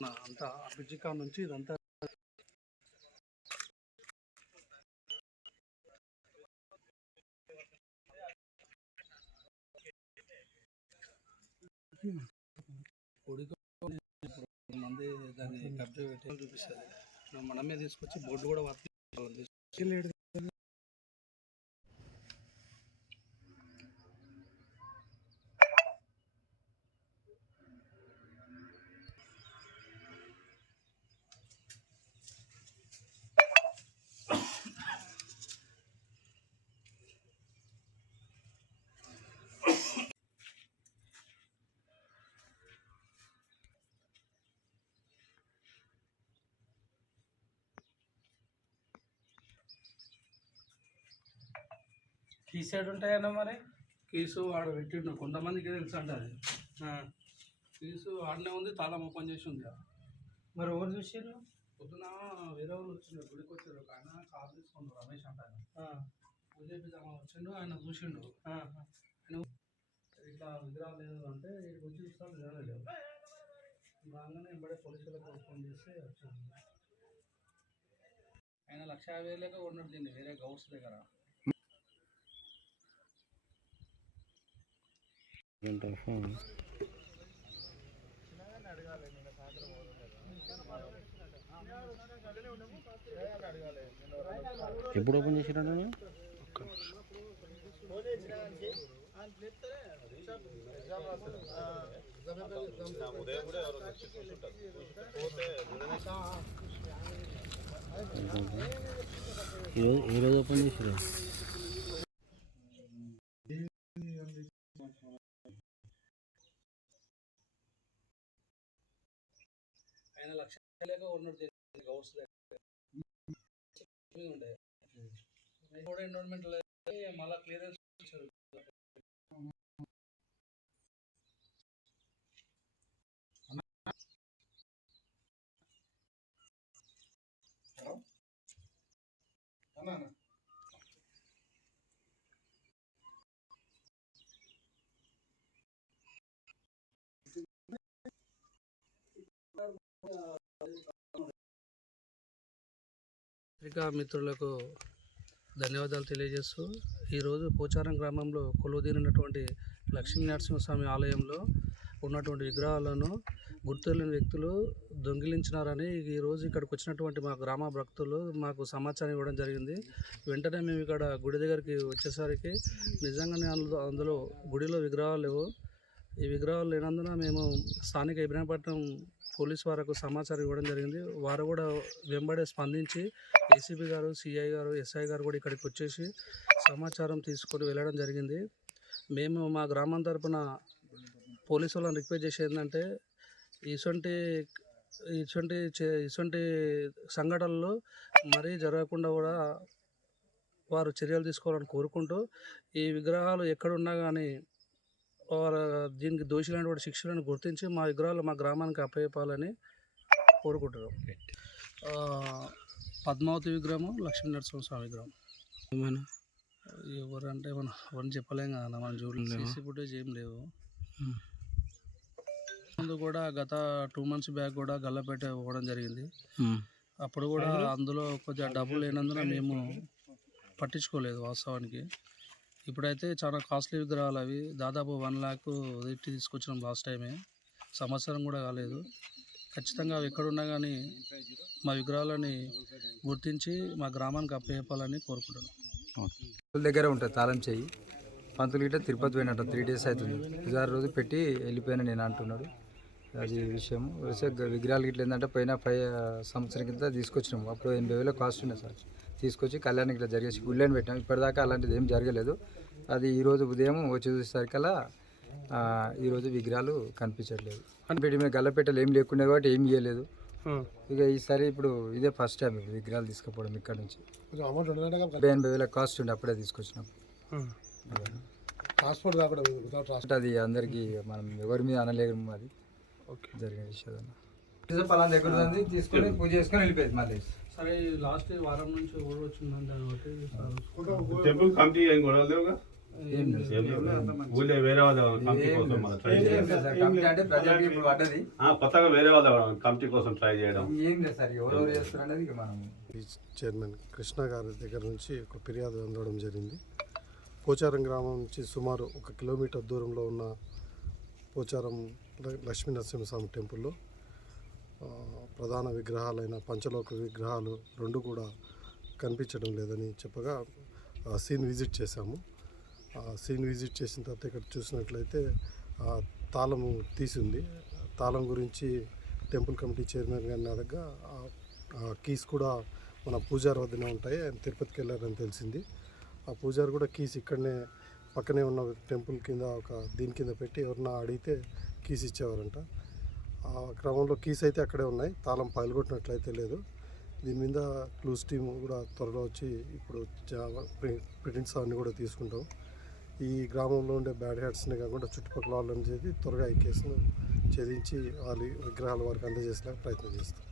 నా అంతా అభిజికా నుంచి ఇదంతా కొడుకు మంది దాన్ని కబ్జా పెట్టి చూపిస్తుంది మనమే తీసుకొచ్చి బోర్డు కూడా వర్తి తీసుకెళ్ళి తీసాడు ఉంటాయన్నా మరి? కేసు ఆడ పెట్టిండు కొంతమందికి తెలుసు అంట అది కేసు ఆడనే ఉంది తాళం ఓపెన్ చేసి ఉంది మరి ఎవరు చూసారు పొద్దున వేరే వాళ్ళు వచ్చిండు గుడికి వచ్చారు ఒక ఆయన కార్ తీసుకుండు రమేష్ అంట ఆయన. పూజ వచ్చిండు ఆయన చూసిండు. ఇట్లా విగ్రహాలు లేదు అంటే ఇక్కడికి వచ్చి చూస్తాను విగ్రహాలు లేవు రాగానే ఎంబడే పోలీసులకు ఫోన్ చేస్తే వచ్చాను ఆయన లక్ష యాభై వేలకే ఉన్నట్టు దీన్ని వేరే గౌడ్స్ దగ్గర. ఎప్పుడు ఓపెన్ చేసిరంట ఈరోజు ఏ రోజు ఓపెన్ చేసిరు ఆయన లక్ష లేక ఉన్నట్టు గౌడ్స్ దగ్గర మళ్ళీ క్లియరెన్స్ పత్రికా మిత్రులకు ధన్యవాదాలు తెలియజేస్తూ ఈరోజు పోచారం గ్రామంలో కొలువుదీరినటువంటి లక్ష్మీ నరసింహస్వామి ఆలయంలో ఉన్నటువంటి విగ్రహాలను గుర్తులేని వ్యక్తులు దొంగిలించినారని ఈరోజు ఇక్కడికి వచ్చినటువంటి మా గ్రామ భక్తులు మాకు సమాచారం ఇవ్వడం జరిగింది. వెంటనే మేము ఇక్కడ గుడి దగ్గరికి వచ్చేసరికి నిజంగానే అందులో అందులో గుడిలో విగ్రహాలు లేవు. ఈ విగ్రహాలు లేనందున మేము స్థానిక ఇబ్రహీంపట్నం పోలీస్ వారికి సమాచారం ఇవ్వడం జరిగింది. వారు కూడా వెంబడే స్పందించి ఏసీపీ గారు సిఐ గారు ఎస్ఐ గారు కూడా ఇక్కడికి వచ్చేసి సమాచారం తీసుకొని వెళ్ళడం జరిగింది. మేము మా గ్రామం తరపున పోలీసు వాళ్ళని రిక్వెస్ట్ చేసేది ఏంటంటే ఇటువంటి ఇటువంటి ఇటువంటి సంఘటనలు మరీ జరగకుండా కూడా వారు చర్యలు తీసుకోవాలని కోరుకుంటూ ఈ విగ్రహాలు ఎక్కడున్నా కానీ వారు దీనికి దోషులైనటువంటి శిక్షలను గుర్తించి మా విగ్రహాలు మా గ్రామానికి అప్పయ్యపాలని కోరుకుంటున్నాం. పద్మావతి విగ్రహము లక్ష్మీ నరసింహ స్వామి విగ్రహం. ఏమైనా? ఎవరంటే మనం ఎవరిని చెప్పలేం కదా మనం చూడలేదు? సీసీ ఫుటేజ్ ఏం లేవు. ముందు కూడా గత టూ మంత్స్ బ్యాక్ కూడా గల్లపేట ఇవ్వడం జరిగింది. అప్పుడు కూడా అందులో కొద్దిగా డబ్బులు లేనందున మేము పట్టించుకోలేదు వాస్తవానికి. ఇప్పుడైతే చాలా కాస్ట్లీ విగ్రహాలు అవి. దాదాపు వన్ ల్యాక్ ఎట్టి తీసుకొచ్చినాం లాస్ట్ టైమే. సంవత్సరం కూడా కాలేదు. ఖచ్చితంగా అవి ఎక్కడున్నా కానీ మా విగ్రహాలని గుర్తించి మా గ్రామానికి అప్పచెప్పాలని కోరుకుంటున్నాం. దగ్గర ఉంటుంది తాళం చేయి. పంతులు గిట్ట తిరుపతి పోయినట్టు త్రీ డేస్ అవుతుంది. ఇదారు రోజు పెట్టి వెళ్ళిపోయిన నేను అంటున్నాడు. అది విషయం. వస్తే విగ్రహాలు గిట్ల ఏంటంటే పోయిన ఫైవ్ సంవత్సరం కింద తీసుకొచ్చినాము. అప్పుడు ఎనభై వేల కాస్ట్ ఉండే సార్. తీసుకొచ్చి కళ్యాణం ఇట్లా జరిగేసి గుళ్ళని పెట్టాం ఇప్పటిదాకా అలాంటిది ఏం జరగలేదు. అది ఈరోజు ఉదయం వచ్చి చూసేసరికల్లా ఈరోజు విగ్రహాలు కనిపించట్లేదు. అంటే పెట్టి మీద గల్లపెట్టెలు ఏం లేకుండా కాబట్టి ఏం చేయలేదు. ఇక ఈసారి ఇప్పుడు ఇదే ఫస్ట్ టైం ఇప్పుడు విగ్రహాలు తీసుకుపోవడం ఇక్కడ నుంచి. ఎనభై వేల కాస్ట్ ఉండే అప్పుడే తీసుకొచ్చినాం. ట్రాన్స్పోర్ట్ కాకుండా అది అందరికి మనం ఎవరి మీద అనలేము అది. జరిగిన విషయం పలానా దగ్గర ఉంది తీసుకొని పూజ చేసుకొని వెళ్ళిపోయింది మళ్ళీ. సరే లాస్ట్ వారం నుంచి ఓడి వచ్చిందని దాన్ని బట్టి టెంపుల్ కమిటీ ఏం గొడవ ఊళ్ళో వేరే వాళ్ళ కమిటీ కోసం. మన ట్రై చేయడం. కొత్తగా వేరే వాళ్ళ కమిటీ కోసం ట్రై చేయడం. చైర్మన్ కృష్ణ గారి దగ్గర నుంచి ఒక ఫిర్యాదు అందడం జరిగింది. పోచారం గ్రామం నుంచి సుమారు ఒక కిలోమీటర్ దూరంలో ఉన్న పోచారం లక్ష్మీ నరసింహస్వామి టెంపుల్లో ప్రధాన విగ్రహాలైన పంచలోక విగ్రహాలు రెండు కూడా కనిపించడం లేదని చెప్పగా ఆ సీన్ విజిట్ చేశాము. సీన్ విజిట్ చేసిన తర్వాత ఇక్కడ చూసినట్లయితే తాళం తీసింది. తాళం గురించి టెంపుల్ కమిటీ చైర్మన్ గారిని అడగగా కీస్ కూడా మన పూజారి వద్దనే ఉంటాయి ఆయన తిరుపతికి వెళ్ళారని తెలిసింది. ఆ పూజారి కూడా కీస్ ఇక్కడనే పక్కనే ఉన్న టెంపుల్ కింద ఒక దీని కింద పెట్టి ఎవరన్నా అడిగితే కీస్ ఇచ్చేవారంట. ఆ క్రమంలో కీస్ అయితే అక్కడే ఉన్నాయి తాళం పగలగొట్టినట్లయితే లేదు. దీని మీద క్లూస్ టీమ్ కూడా త్వరలో వచ్చి ఇప్పుడు ప్రింట్స్ అవన్నీ కూడా తీసుకుంటాం. ఈ గ్రామంలో ఉండే బ్యాడ్ హ్యాట్స్ని కాకుండా చుట్టుపక్కల వాళ్ళని చేసి త్వరగా ఈ కేసును ఛేదించి వాళ్ళ విగ్రహాలు వారికి అందజేసిన ప్రయత్నం చేస్తాం.